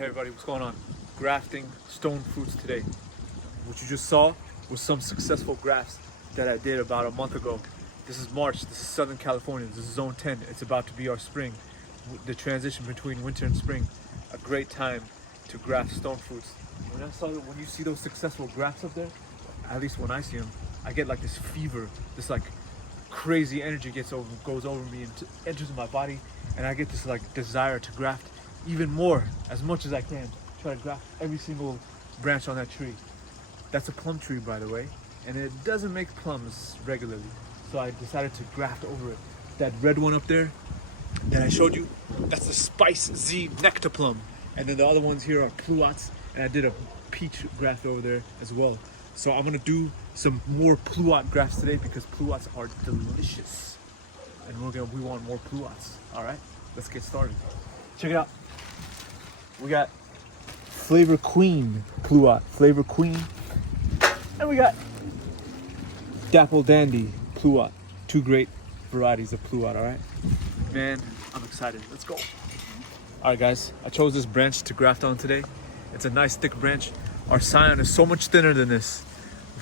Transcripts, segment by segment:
Hey everybody, what's going on? Grafting stone fruits today. What you just saw was some successful grafts that I did about a month ago. This is March, this is Southern California, this is Zone 10. It's about to be our spring, the transition between winter and spring. A great time to graft stone fruits. When you see those successful grafts up there, at least when I see them, I get like this fever, this like crazy energy goes over me and enters my body, and I get this like desire to graft even more, as much as I can. Try to graft every single branch on that tree. That's a plum tree, by the way, and it doesn't make plums regularly, so I decided to graft over it. That red one up there that I showed you, that's the Spice Z Nectar plum, and then the other ones here are pluots, and I did a peach graft over there as well. So I'm gonna do some more pluot grafts today because pluots are delicious, and we want more pluots. All right, let's get started. Check it out. We got Flavor Queen pluot, Flavor Queen, and we got Dapple Dandy pluot. Two great varieties of pluot. All right, man, I'm excited. Let's go. All right, guys, I chose this branch to graft on today. It's a nice thick branch. Our scion is so much thinner than this,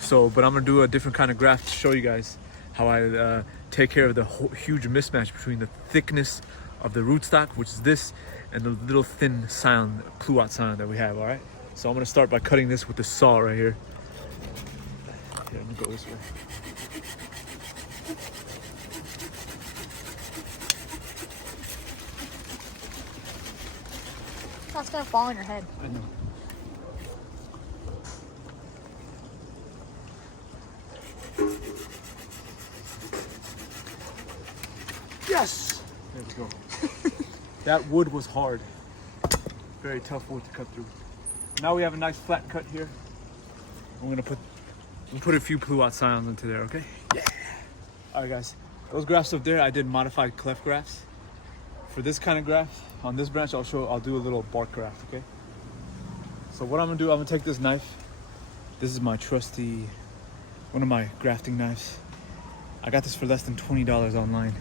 but I'm gonna do a different kind of graft to show you guys how I take care of the huge mismatch between the thickness of the rootstock, which is this, and the little thin scion, pluot scion that we have. All right, so I'm gonna start by cutting this with the saw right here. Here, let me go this way. That's gonna fall on your head. I know. Yes! There we go. That wood was hard. Very tough wood to cut through. Now we have a nice flat cut here. We'll put a few pluot scions into there, okay? Yeah! Alright guys, those grafts up there, I did modified cleft grafts. For this kind of graft, on this branch, I'll do a little bark graft, okay? So what I'm gonna do, I'm gonna take this knife. This is my trusty, one of my grafting knives. I got this for less than $20 online.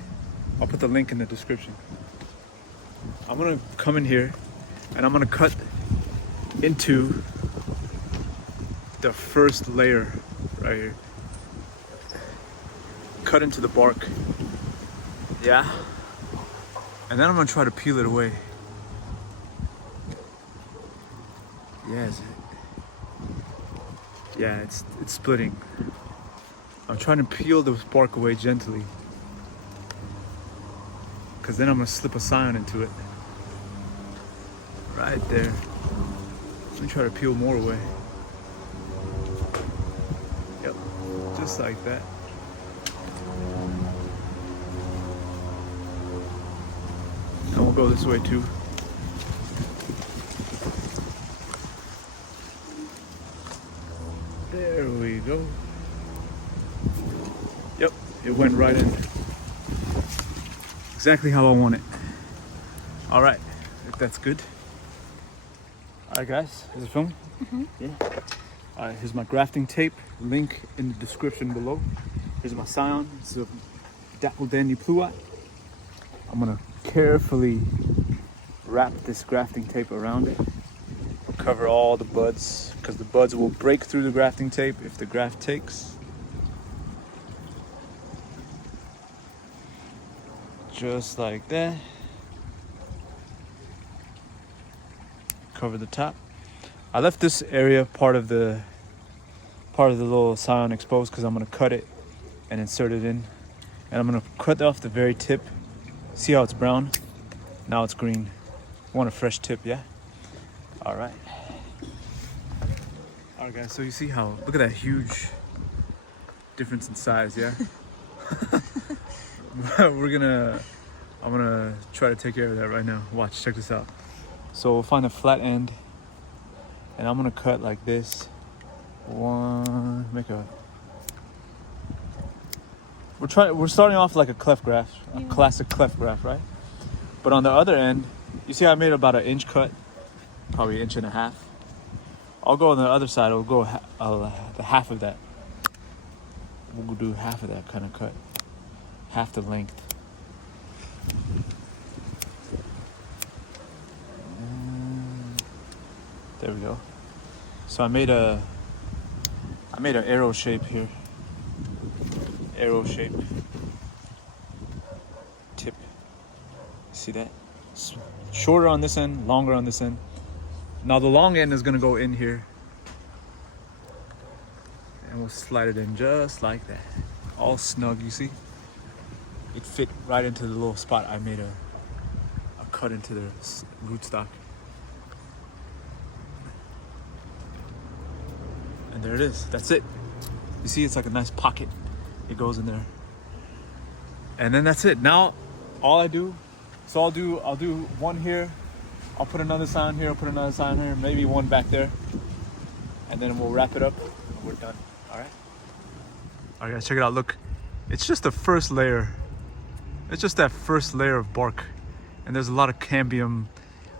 I'll put the link in the description. I'm gonna come in here and I'm gonna cut into the first layer right here. Cut into the bark. Yeah. And then I'm gonna try to peel it away. Yeah, it's splitting. I'm trying to peel the bark away gently, because then I'm gonna slip a scion into it. Right there. Let me try to peel more away. Yep, just like that. And we'll go this way too. There we go. Yep, it went right in. Exactly how I want it. All right, if that's good. All right, guys, is it filming? Mm-hmm. Yeah. All right, here's my grafting tape. Link in the description below. Here's my scion. It's a Dapple Dandy pluot. I'm gonna carefully wrap this grafting tape around it. Cover all the buds, because the buds will break through the grafting tape if the graft takes. Just like that. Cover the top. I left this area part of the little scion exposed because I'm gonna cut it and insert it in, and I'm gonna cut off the very tip. See how it's brown? Now it's green. Want a fresh tip, yeah? All right. All right, guys. So you see how? Look at that huge difference in size, yeah? I'm gonna try to take care of that right now. Watch, check this out. So we'll find a flat end, and I'm gonna cut like this. We're starting off like a cleft graft, a classic cleft graft, right? But on the other end, you see I made about an inch cut, probably an inch and a half. I'll go on the other side, I'll go the half of that. We'll do half of that kind of cut, half the length. There we go. So I made an arrow shape here. Arrow shape. Tip. See that? Shorter on this end, longer on this end. Now the long end is gonna go in here. And we'll slide it in just like that. All snug, you see? It fit right into the little spot I made a cut into the rootstock. And there it is. That's it. You see, it's like a nice pocket. It goes in there. And then that's it. Now, all I do, so I'll do one here. I'll put another sign here. I'll put another sign here. Maybe one back there. And then we'll wrap it up. And we're done. All right. All right, guys, check it out. Look, it's just the first layer. It's just that first layer of bark. And there's a lot of cambium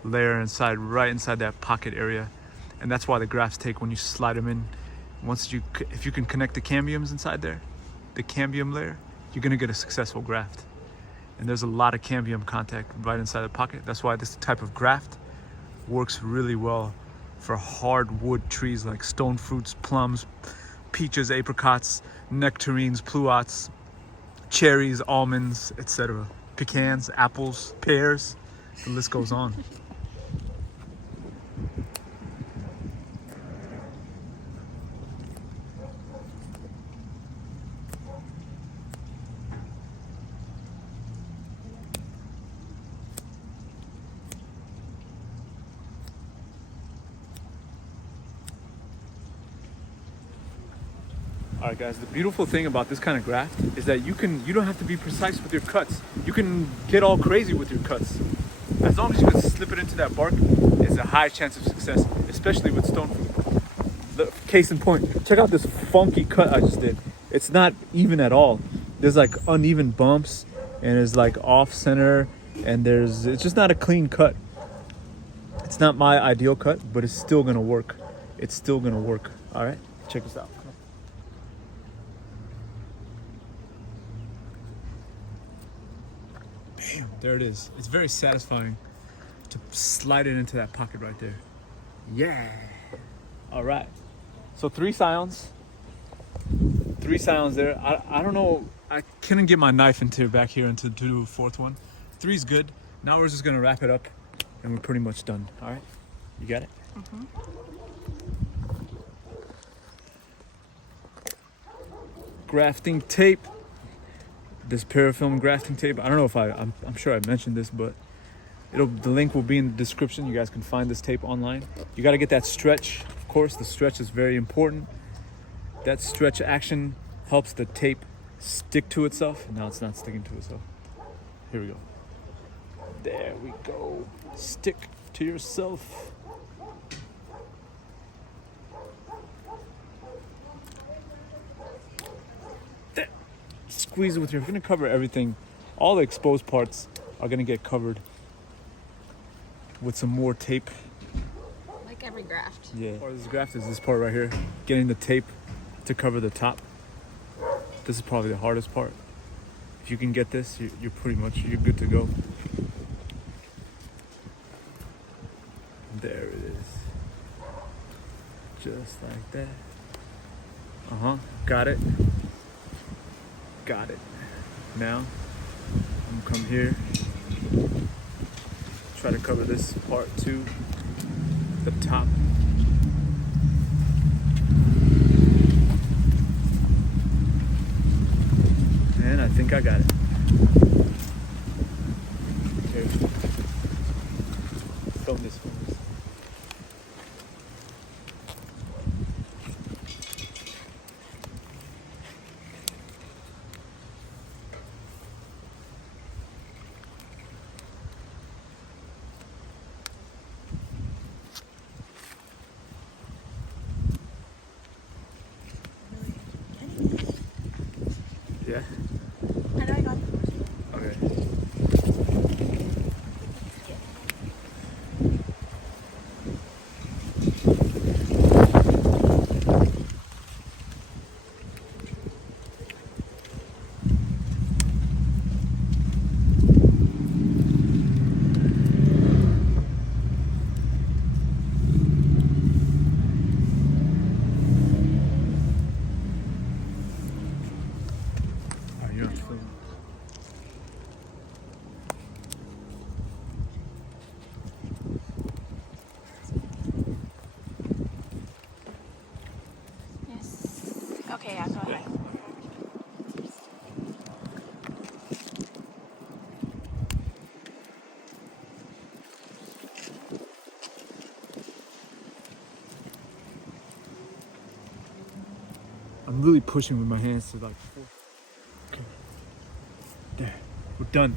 layer inside, right inside that pocket area. And that's why the grafts take when you slide them in. If you can connect the cambiums inside there, the cambium layer, you're gonna get a successful graft. And there's a lot of cambium contact right inside the pocket. That's why this type of graft works really well for hardwood trees like stone fruits, plums, peaches, apricots, nectarines, pluots, cherries, almonds, etc. Pecans, apples, pears, the list goes on. All right, guys, the beautiful thing about this kind of graft is that you don't have to be precise with your cuts. You can get all crazy with your cuts. As long as you can slip it into that bark, it's a high chance of success, especially with stone fruit. Look, case in point, check out this funky cut I just did. It's not even at all. There's like uneven bumps and it's like off center and it's just not a clean cut. It's not my ideal cut, but it's still gonna work. It's still gonna work. All right, check this out. Bam, there it is. It's very satisfying to slide it into that pocket right there. Yeah. All right. So 3 scions. 3 scions there. I don't know. I couldn't get my knife into back here to do a 4th one. 3's good. Now we're just gonna wrap it up and we're pretty much done. All right. You got it? Mm-hmm. Grafting tape. This parafilm grafting tape. I don't know if I'm sure I mentioned this, but the link will be in the description. You guys can find this tape online. You got to get that stretch. Of course, the stretch is very important. That stretch action helps the tape stick to itself. Now it's not sticking to itself. Here we go. There we go. Stick to yourself. There. Squeeze it with your. You're gonna cover everything. All the exposed parts are gonna get covered with some more tape. Like every graft. Yeah. Part of this graft is this part right here. Getting the tape to cover the top. This is probably the hardest part. If you can get this, you're good to go. There it is. Just like that. Got it. Got it. Now, I'm gonna come here. Try to cover this part too. The top. And I think I got it. Here. Film this. Yeah. I know I got it. Okay. Okay, yeah, go ahead. I'm really pushing with my hands to like okay. There, we're done.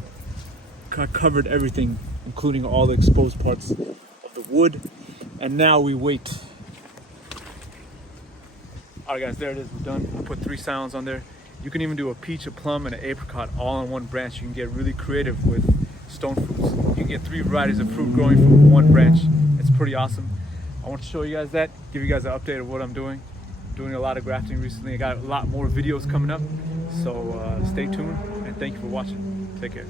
I covered everything, including all the exposed parts of the wood, and now we wait. Alright guys, there it is, we're done. I put 3 Scions on there. You can even do a peach, a plum, and an apricot all on one branch. You can get really creative with stone fruits. You can get 3 varieties of fruit growing from one branch. It's pretty awesome. I want to show you guys that, give you guys an update of what I'm doing. I'm doing a lot of grafting recently. I got a lot more videos coming up, so stay tuned and thank you for watching. Take care.